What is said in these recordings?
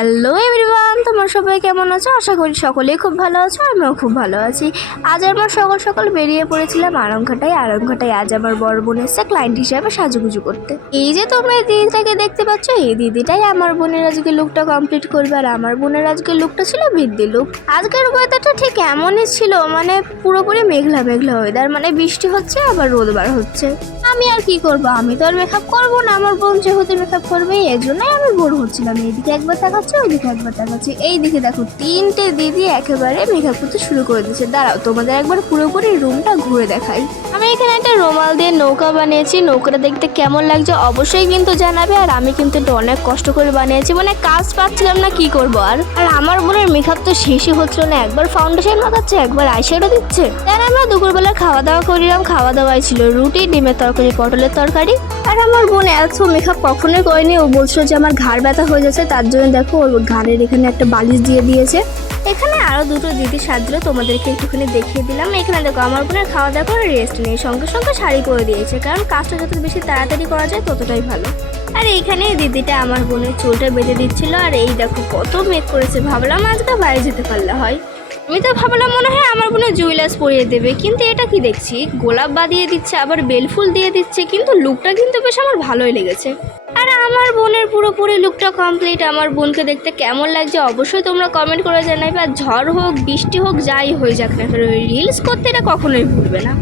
Hello everyone তোমরা সবাই কেমন আছো? আশা করি সকলেই খুব ভালো আছো, আমিও খুব ভালো আছি। আজ আমার সকাল সকাল বেরিয়ে পড়েছিলাম আরংঘাটায় আরংঘাটায় আজ আমার বড় বোন এসছে ক্লায়েন্ট হিসাবে সাজুগুজু করতে। এই যে তোমরা এই দিদিটাকে দেখতে পাচ্ছ, এই দিদিটাই আমার বোনের আজকে লুকটা কমপ্লিট করবে। আর আমার বোনের আজকে লুকটা ছিল বৃদ্ধি লুক আজকের ওয়েদারটা ঠিক এমনই ছিল মানে পুরোপুরি মেঘলা মেঘলা ওয়েদার মানে বৃষ্টি হচ্ছে, আবার রোদ বার হচ্ছে। আমি আর কি করব? আমি তো আর মেকআপ করব না। আমার বোন যেহেতু মেকআপ করবে এর জন্যই আমি বোর হচ্ছিলাম। এইদিকে একবার তাকাচ্ছি, ওইদিকে একবার তাকাচ্ছি। এই দিকে দেখো, তিনটে দিদি একেবারে মেকআপ করতে শুরু করে দিয়েছে। দাঁড়াও, তোমাদের একবার পুরোপুরি রুমটা ঘুরে দেখাই। আমি এখানে একটা রুমাল দিয়ে নৌকা বানিয়েছি। নৌকাটা দেখতে কেমন লাগছে অবশ্যই কিন্তু জানাবে। আর আমি কিন্তু এটা অনেক কষ্ট করে বানিয়েছি। মানে কাজ পাচ্ছিলাম না, কি করব আর? আর আমার বোনের মেকআপ তো শেষই হচ্ছিল না। একবার ফাউন্ডেশন লাগাচ্ছে, একবার আইশ্যাডো দিচ্ছে। তাই আমরা দুপুরবেলা খাওয়া দাওয়া করিলাম। খাওয়া দাওয়াই ছিল রুটি, ডিমের তরকারি, পটলের তরকারি। আর আমার বোন এত মেকআপ কখনোই করেনি। ও বলছিল যে আমার ঘাড় ব্যথা হয়ে যাচ্ছে, তার জন্য দেখো ওর ঘাড়ের এখানে বালিশ দিয়ে দিয়েছে। এখানে আরও দুটো দিদি সাজলো তোমাদেরকে একটুখানি দেখিয়ে দিলাম। এখানে দেখো, আমার বোনের খাওয়া দাওয়া করে রেস্ট নেই। সঙ্গে সঙ্গে শাড়ি করে দিয়েছে। কারণ কাজটা যত বেশি তাড়াতাড়ি করা যায়, ততটাই ভালো। আর এইখানে দিদিটা আমার বোনের চুলটা বেঁধে দিচ্ছিল। আর এই দেখো, কত মেক করেছে। ভাবলাম আজকে বাইরে যেতে পারলে হয়। আমি তো ভাবলাম মনে হয় আমার বোনের জুয়েলার্স পরিয়ে দেবে। কিন্তু এটা কি দেখছি? গোলাপ বাদিয়ে দিচ্ছে, আবার বেলফুল দিয়ে দিচ্ছে। কিন্তু লুকটা কিন্তু বেশ আমার ভালোই লেগেছে। আর আমার বোনের পুরোপুরি লুকটা কমপ্লিট আমার বোনকে দেখতে কেমন লাগছে অবশ্যই তোমরা কমেন্ট করে জানাবে, আর ঝড় হোক, বৃষ্টি হোক, যাই হয়ে যাক না কেন রিলস করতে এটা কখনোই ভুলবে না।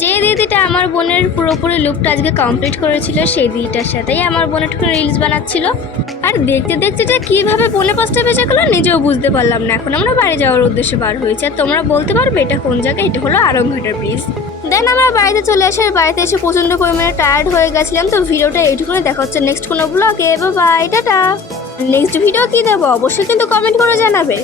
যে দিদিটা আমার বোনের পুরোপুরি লুকটা আজকে কমপ্লিট করেছিল, সেই দিদিটার সাথেই আমার বোন একটু রিলস বানাচ্ছিল। আর দেখতে দেখতে এটা কীভাবে পোলে পাঁচটা বেজে গেলো, নিজেও বুঝতে পারলাম না। এখন আমরা বাড়ি যাওয়ার উদ্দেশ্যে বার হয়েছে। আর তোমরা বলতে পারবে এটা কোন জায়গায়? এটা হলো আরামঘাটার ব্রিজ দেন আমরা বাড়িতে চলে আসে আর বাড়িতে এসে প্রচণ্ড পরিমাণে টায়ার্ড হয়ে গেছিলাম। তো ভিডিওটা এইটুকুনি দেখা হচ্ছে নেক্সট কোনো ব্লগে বা বাই টাটা। নেক্সট ভিডিও কী দেবো? অবশ্যই কিন্তু কমেন্ট করে জানাবে।